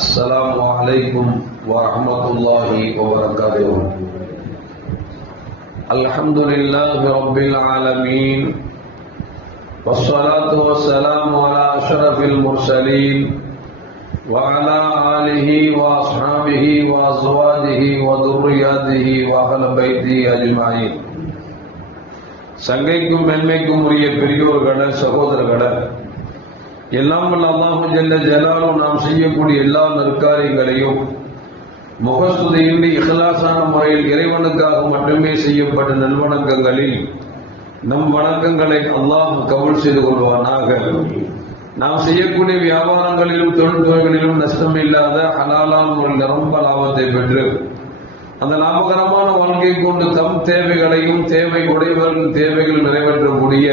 السلام عليكم ورحمة الله وبركاته. الحمد لله رب العالمين، والصلاة والسلام على أشرف المرسلين وعلى آله وأصحابه وأزواجه وذرياته وأهل بيته أجمعين. சங்கைக்கும் மென்மைக்கும் உரிய பெரியோர்கள சகோதரர்கள, எல்லாம் அல்லாஹ் ஜல்ல ஜலாலுஹு நாம் செய்யக்கூடிய எல்லா நற்காரியங்களையும் முகஸ்துதியின்றி இஹ்லாஸான முறையில் இறைவனுக்காக மட்டுமே செய்யப்பட்ட நல்வணக்கங்களில் நம் வணக்கங்களை அல்லாஹ் கபூல் செய்து கொள்வானாக. நாம் செய்யக்கூடிய வியாபாரங்களிலும் தொழில்துறைகளிலும் நஷ்டம் இல்லாத ஹலாலான முறையில் ரொம்ப லாபத்தை பெற்று அந்த லாபகரமான வாழ்க்கை கொண்டு தம் தேவைகளையும் தேவை உடையவர்களின் தேவைகள் நிறைவேற்றக்கூடிய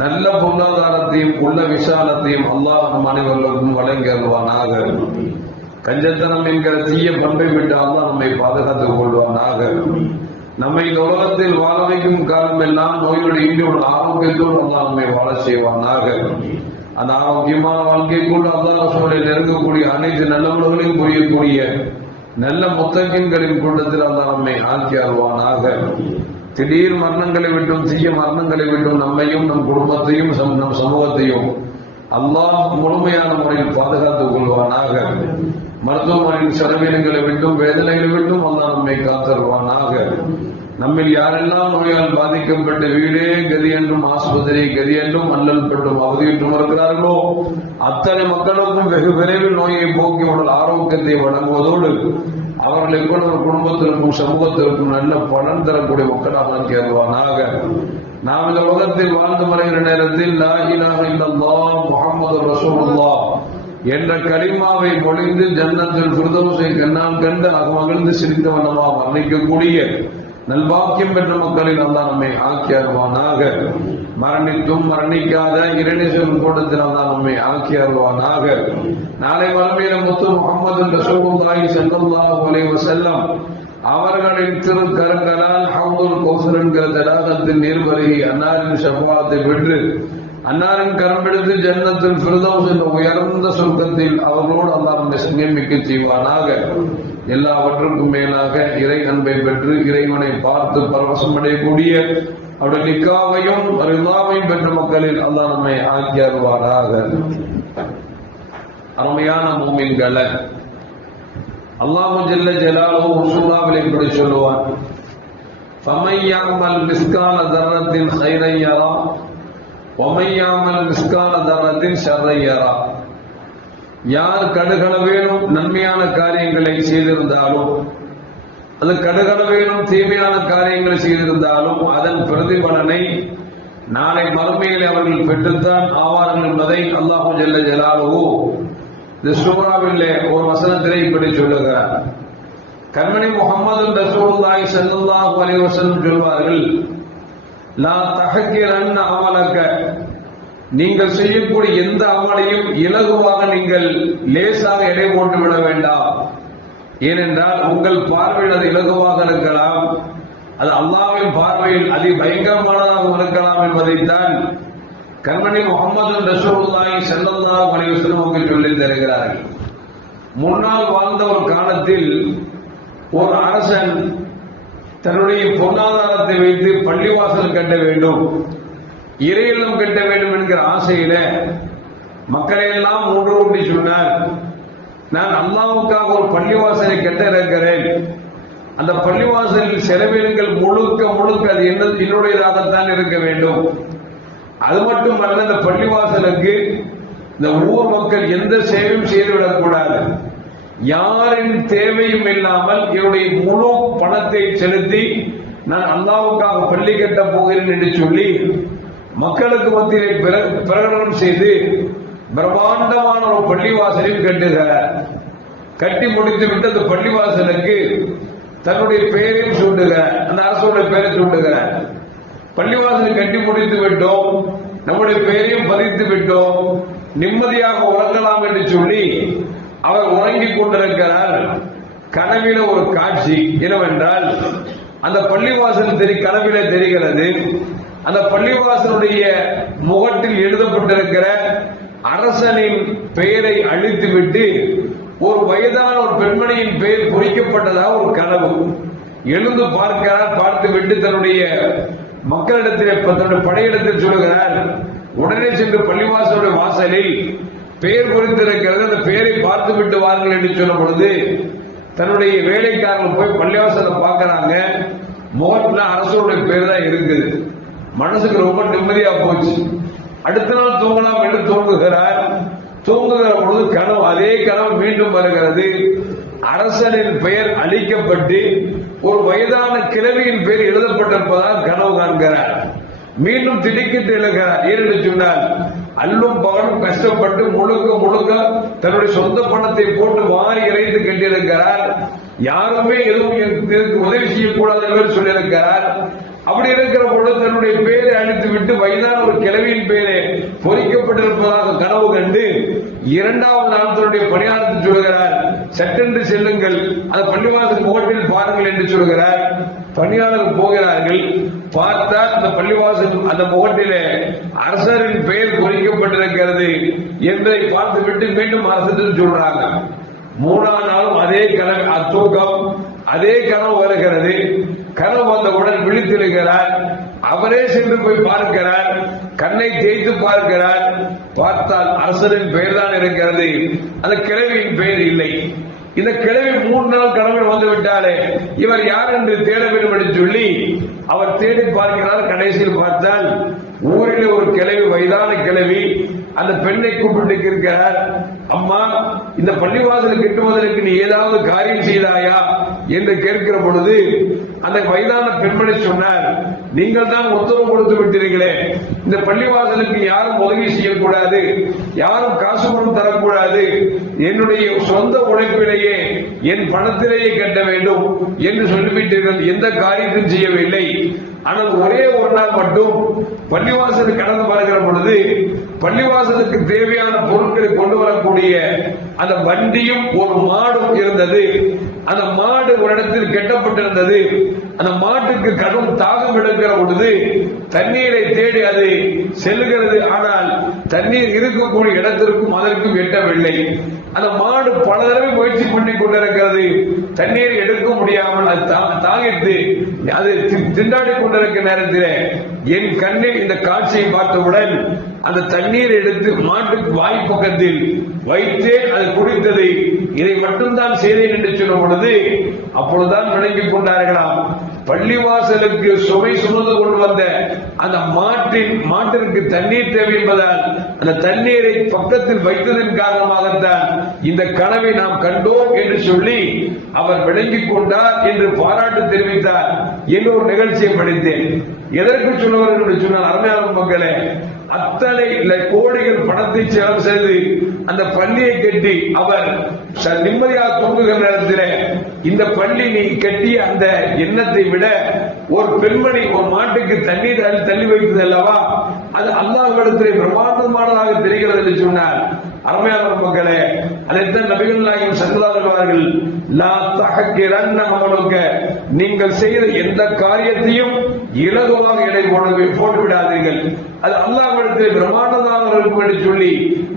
நல்ல பொருளாதாரத்தையும் உள்ள விசாலத்தையும் அல்லாஹ் நம் அனைவர்களுக்கும் வழங்கி அருள்வானாக. கஞ்சத்தனம் என்கிற தீய பண்பை விட்டு அல்லாஹ் நம்மை பாதுகாத்துக் கொள்வானாக. நம்மை இந்த உலகத்தில் வாழ வைக்கும் காலம் எல்லாம் நோயோடு இன்றியோடு ஆரோக்கியத்தோடு அல்லாஹ் நம்மை வாழ செய்வானாக. அந்த ஆரோக்கியமான வாழ்க்கை கொண்டு அல்லாஹ் ரசூலை நெருங்கக்கூடிய அனைத்து நல்லவர்களையும் புரியக்கூடிய நல்ல முத்தகின்களின் கூட்டத்தில் அல்லாஹ் நம்மை ஆக்கி அருள்வானாக. திடீர் மரணங்களை விட்டும் தீய மரணங்களை விட்டும் நம்மையும் நம் குடும்பத்தையும் நம் சமூகத்தையும் அல்லாஹ் முழுமையான முறையில் பாதுகாத்துக் கொள்வானாக. மருத்துவமனையின் செலவினங்களை விட்டும் வேதனைகளை விட்டும் அல்லாஹ் நம்மை காத்தருவானாக. நம்மில் யாரெல்லாம் நோயால் பாதிக்கப்பட்டு வீடே கதி என்றும் ஆஸ்பத்திரி கதி என்றும் அல்லல் பெற்றும் அவதியுற்றும் இருக்கிறார்களோ அத்தனை மக்களுக்கும் வெகு விரைவில் நோயை போக்கி உடல் ஆரோக்கியத்தை வழங்குவதோடு அவர்களுக்கு ஒரு குடும்பத்திற்கும் சமூகத்திற்கும் நல்ல பலன் தரக்கூடிய மக்களாக கேள்வானாக. நாம் இந்த உலகத்தில் வாழ்ந்து மறைகிற நேரத்தில் லா இலாஹ இல்லல்லாஹ் முஹம்மது ரசூலுல்லாஹ் என்ற கலிமாவை மொழிந்து ஜன்னத்துல் ஃபிர்தௌஸை கண்ணால் கண்டு மகிழ்ந்து சிரித்த வண்ணமாக வர்ணிக்கக்கூடிய நல்பாக்கியம் பெற்ற மக்களில் அல்லாஹ் நம்மை ஆக்கி அருள்வானாக. மரணித்தும் மரணிக்காத இறைநேசரின் கூட்டத்தில் அல்லாஹ் நம்மை ஆக்கி அருள்வானாக. நாளை மறுமையில முத்து முஹம்மது ரசூலுல்லாஹி ஸல்லல்லாஹு அலைஹி வஸல்லம் அவர்களின் திருக்கரங்களால் ஹவ்துல் கௌசர் என்கிற தடாகத்தின் நீர்வருகை அன்னாரின் ஷஃபாஅத்தை பெற்று அன்னாரின் கரம்பெடுத்து ஜன்னத்துல் ஃபிர்தௌஸ் என்ற உயர்ந்த சொர்க்கத்தில் அவர்களோடு அல்லாஹ் நம்மை சங்கமிக்க செய்வானாக. எல்லாவற்றுக்கும் மேலாக இறை அன்பை பெற்று இறைவனை பார்த்து பரவசம் அடையக்கூடிய அவருடைய நிக்காவையும் ரிலாவையும் பெற்ற மக்களில் அல்லாஹ் நம்மை ஆக்கி அருள்வாராக. அருமையான மூமின்கள, அல்லாஹ் ஜல்ல ஜலாலுஹு ரசூலுல்லாஹி இப்படி சொல்லுவார், ஃபமன் யஅமல் மிஸ்கால தர்ரத்தின் கைரன் யரா வமன் யஅமல் மிஸ்கால தர்ரத்தின் ஷர்ரன் யரா. யார் கடுகளவேனும் நன்மையான காரியங்களை செய்திருந்தாலும் அது கடுகளவேனும் தீமையான காரியங்களை செய்திருந்தாலும் அதன் பிரதிபலனை நாளை மறுமையில் அவர்கள் பெற்றுத்தான் ஆவார்கள் என்பதை அல்லாஹு ஜல்ல ஜலாலுஹு இந்த சூராவிலே ஒரு வசனத்திலே இப்படி சொல்லுகிறார். கண்மணி முஹம்மது ரசூலுல்லாஹி ஸல்லல்லாஹு அலைஹி வஸல்லம் சொல்வார்கள், லா தஹக்கிரன் அமலக, நீங்கள் செய்யக்கூடிய எந்த அமலையும் இலகுவாக நீங்கள் லேசாக எடை போட்டு விட வேண்டாம். ஏனென்றால் உங்கள் பார்வையில் அது இலகுவாக இருக்கலாம், அது அல்லாஹ்வின் பார்வையில் அதி பயங்கரமானதாக இருக்கலாம் என்பதைத்தான் கண்மணி முஹம்மது ரசூலுல்லாஹி ஸல்லல்லாஹு அலைஹி வஸல்லம் அவர்கள் சொல்லி தருகிறார்கள். முன்னால் வாழ்ந்த ஒரு காலத்தில் ஒரு அரசன் தன்னுடைய பொருளாதாரத்தை வைத்து பள்ளிவாசல் கட்ட வேண்டும், இறையில்லம் கட்ட வேண்டும் என்கிற ஆசையில மக்களை எல்லாம் ஒன்று கூட்டி சொன்னார், நான் அல்லாஹ்வுக்காக ஒரு பள்ளிவாசலை கட்ட இருக்கிறேன், அந்த பள்ளிவாசலில் செலவினங்கள் முழுக்க முழுக்க அது என்னுடையதாகத்தான் இருக்க வேண்டும். அது மட்டுமல்ல, அந்த பள்ளிவாசலுக்கு இந்த ஊர் மக்கள் எந்த சேவையும் செய்துவிடக்கூடாது, யாரின் தேவையும் இல்லாமல் என்னுடைய முழு பணத்தை செலுத்தி நான் அல்லாஹ்வுக்காக பள்ளி கட்ட போகிறேன் என்று சொல்லி மக்களுக்கு மத்தியிலே பிரகடனம் செய்து பிரம்மாண்டமான ஒரு பள்ளிவாசலையும் கட்டுகிறார். கட்டி முடித்து விட்டு அந்த பள்ளிவாசலுக்கு தன்னுடைய பெயரையும் சூட்டுகிறார், அந்த அரசுடைய பெயரை சூட்டுகிறார். பள்ளிவாசலை கட்டி முடித்து விட்டோம், நம்முடைய பெயரையும் பதித்து விட்டோம், நிம்மதியாக உறங்கலாம் என்று சொல்லி அவர் உறங்கிக் கொண்டிருக்கிறார். கனவில ஒரு காட்சி என்னவென்றால், அந்த பள்ளிவாசல் கனவிலே தெரிகிறது, அந்த பள்ளிவாசலுடைய முகட்டில் எழுதப்பட்டிருக்கிற அரசனின் பெயரை அழித்துவிட்டு ஒரு வயதான ஒரு பெண்மணியின் பெயர் பொறிக்கப்பட்டதாக ஒரு கனவு. எழுந்து பார்க்கிறார். பார்த்து விட்டு தன்னுடைய மக்களிடத்தில் தன்னுடைய படையிடத்தில் சொல்லுகிறார். உடனே சென்று பள்ளிவாசலுடைய வாசலில் பெயர் பொறித்திருக்கிறது, அந்த பெயரை பார்த்து விட்டு வாருங்கள் என்று சொன்ன பொழுது தன்னுடைய வேலைக்காரர்கள் போய் பள்ளிவாசலை பார்க்கிறாங்க. முகத்துல அரசனுடைய பேர் தான் இருக்குது. மனசுக்கு ரொம்ப நிம்மதியா போச்சு. அடுத்த நாள் தூங்கலாம் என்று தூங்குகிறார். தூங்குகிற பொழுது கனவு, அதே கனவு மீண்டும் வருகிறது. அரசனின் பெயர் அழிக்கப்பட்டு ஒரு வயதான கிழவியின் பெயர் எழுதப்பட்டிருப்பதால் கனவு காண்கிறார். மீண்டும் திடுக்கிட்டு எழுகிறார். ஏனென்று சொன்னால் அல்லும் பகலும் கஷ்டப்பட்டு முழுக்க முழுக்க தன்னுடைய சொந்த பணத்தை போட்டு வாரி இறைத்து கட்டியிருக்கிறார். யாருமே எதுவும் எனக்கு உதவி செய்யக்கூடாது என்று சொல்லியிருக்கிறார். அப்படி இருக்கிற பொழுது தன்னுடைய பெயரை அழித்து விட்டு வயதான ஒரு கிழவியின் பெயரை பொறிக்கப்பட்டிருப்பதாக கனவு கண்டு இரண்டாவது நாள் தன்னுடைய பணியாளருக்கு சொல்கிறார், சட்டென்று செல்லுங்கள், அந்த பள்ளிவாசல் முகட்டில் பாருங்கள் என்று சொல்கிறார். பணியாளர் போகிறார்கள். பார்த்தால் அந்த பள்ளிவாசல் அந்த முகட்டிலே அரசரின் பெயர் பொறிக்கப்பட்டிருக்கிறது என்பதை பார்த்துவிட்டு மீண்டும் அரசர் சொல்றாங்க. மூணாம் நாளும் அதே கனவு, அத்தூக்கம், அதே கனவு வருகிறது. கனவு வந்தவுடன் விழித்திருக்கிறார். அவரே சென்று போய் பார்க்கிறார். கண்ணை தேய்த்து பார்க்கிறார். பார்த்தால் அரசரின் பெயர் தான் இருக்கிறது, அந்த கிழவியின் பெயர் இல்லை. இந்த கிழவி 3 நாள் கனவில் வந்து விட்டாலே இவர் யார் என்று தேட வேண்டும் என்று சொல்லி அவர் தேடி பார்க்கிறார். கடைசியில் பார்த்தால் ஊரிலே ஒரு கிழவி, வயதான கிழவி, அந்த பெண்ணை கூப்பிட்டு இருக்கிறார். அம்மா, இந்த பள்ளிவாசல் கட்டுவதற்கு நீ ஏதாவது காரியம் செய்தாயா என்று கேட்கிற பொழுது அந்த வயதான பெண்மணி சொன்னார், நீங்கள் தான் உத்தரவு கொடுத்து விட்டீர்களே, இந்த பள்ளிவாசலுக்கு யாரும் உதவி செய்யக்கூடாது, யாரும் காசு பணம் தரக்கூடாது, என்னுடைய சொந்த உழைப்பிலேயே என் பணத்திலேயே கட்ட வேண்டும் என்று சொல்லிவிட்டீர்கள். எந்த காரியத்தையும் செய்யவில்லை. ஆனால் ஒரே ஒரு நாள் மட்டும் பள்ளிவாசலுக்கு கடந்து வருகிற பொழுது பள்ளிவாசலுக்கு தேவையான பொருட்களை கொண்டு வரக்கூடிய அந்த வண்டியும் ஒரு மாடும் இருந்தது. அந்த மாடு ஒரு இடத்தில் கட்டப்பட்டிருந்தது. அந்த மாட்டுக்கு கடும் தாகம் எடுக்கிற பொழுது தண்ணீரை தேடி அது செல்லுகிறது. ஆனால் தண்ணீர் இருக்கக்கூடிய இடத்திற்கும் அதற்கும் எட்டவில்லை. அந்த மாடு பல தடவை முயற்சி பண்ணி கொண்டிருக்கிறது. தண்ணீரை எடுக்க முடியாமல் அது தாகிட்டு அது திண்டாடி கொண்டிருக்கிற நேரத்தில் என் கண்ணில் இந்த காட்சியை பார்த்தவுடன் அந்த தண்ணீரை எடுத்து மாட்டுக்கு வாய் பக்கத்தில் வைத்தே அது குடித்தது. இதை மட்டும்தான் செய்தேன் என்று சொன்ன பொழுது அப்பொழுதுதான் விளங்கிக் கொண்டார்களாம். பள்ளிவாசலுக்கு சுமை சுமந்து கொண்டு வந்த அந்த மாட்டிற்கு தண்ணீர் தேவை என்பதால் அந்த தண்ணீரை பக்கத்தில் வைத்ததன் காரணமாகத்தான் இந்த கனவை நாம் கண்டோம் என்று சொல்லி அவர் விளங்கிக் கொண்டார் என்று பாராட்டு தெரிவித்தார் என்று ஒரு நிகழ்ச்சியை படித்தேன். எதற்கு சொல்லுவார்கள் என்று சொன்னால், அருமையான மக்களே, அத்தனை கோடிகள் பணத்தை செலவு செய்து அந்த பள்ளியை கட்டி அவர் நிம்மதியாக தூங்குகிற நேரத்தில் இந்த பள்ளி நீ கட்டிய அந்த எண்ணத்தை விட ஒரு பெண்மணி ஒரு மாட்டுக்கு தண்ணீர் தள்ளி வைத்தது அல்லவா, அது அல்லாஹ்விடத்திலே பிரமாண்டமானதாக தெரிகிறது என்று சொன்னார். அருமையான மக்களே, அதைத்தான் நபிகள் நாயகம் ஸல்லல்லாஹு அலைஹி அவர்கள், லா தஹக்கிரன்ன அமலுக, நீங்கள் செய்த எந்த காரியத்தையும் இலகுவாக எடை போட்டு விடாதீர்கள், அது அல்லாஹ்விடத்திலே பிரமாண்டமாக இருக்கும் என்று சொல்லி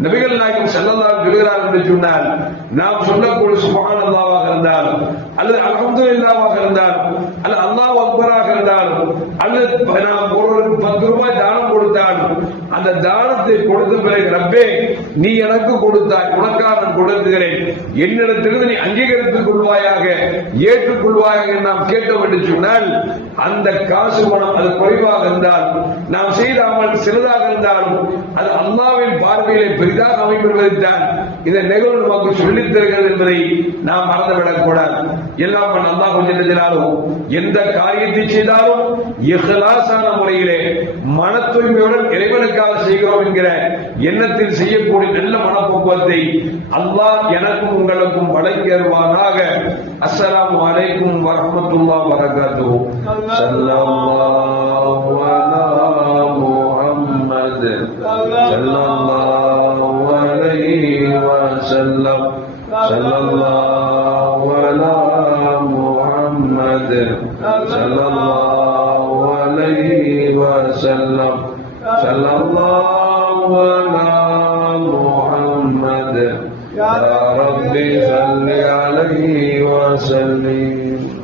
நபிகள் நாயகம் ஸல்லல்லாஹு அலைஹி சொல்கிறார் என்று சொன்னால், நாம் சொல்லக்கூடிய சுப்ஹானல்லாஹ்வாக இருந்தாலும் அல்லது அல்ஹம்துலில்லாஹ்வாக இருந்தாலும் அல்லது அல்லாஹ் அக்பராக இருந்தாலும் அல்லது நாம் ஒருவருக்கு 10 ரூபாய் தானம் கொடுத்தாலும் அந்த தானத்தை கொடுத்த பிறகு, ரப்பே நீ எனக்கு கொடுத்தாய், உனக்காக நான் கொடுக்கிறேன், என்னிடத்திலிருந்து நீ அங்கீகரித்துக் கொள்வாயாக, ஏற்றுக்கொள்வாயாக நாம் கேட்டோம் என்று சொன்னால் அந்த காசு பணம் அது குறைவாக இருந்தால், நாம் செய்த அமல் சிறிதாக இருந்தாலும் அது அல்லாஹ்வின் பார்வையிலே பெரிதாக அமைப்பதைத்தான் இந்த நிகழ்வு நமக்கு சொல்லித் தருகிறது என்பதை நாம் மறந்துவிடக் கூடாது. எல்லாம் அல்லாஹ் ஜல்ல ஜலாலுஹு எந்த காரியத்தை செய்தாலும் இஹ்லாஸான முறையிலே மன தூய்மையுடன் இறைவனுக்காக செய்கிறோம் என்கிற எண்ணத்தில் செய்யக்கூடிய நல்ல மனப்பக்குவத்தை அல்லாஹ் எனக்கும் உங்களுக்கும் வழங்கியருவானாக. அஸ்ஸலாமு அலைக்கும் வரஹ்மத்துல்லாஹி வபரகாத்துஹு. ஸல்லல்லாஹு அலா முஹம்மத் ஸல்லல்லாஹு அலைஹி வஸல்லம். ஸல்லல்லாஹு அலா முஹம்மத் ஸல்லல்லாஹு அலைஹி வஸல்லம். ஸல்லல்லாஹு அலா முஹம்மத் யா ரப்பி وسلم.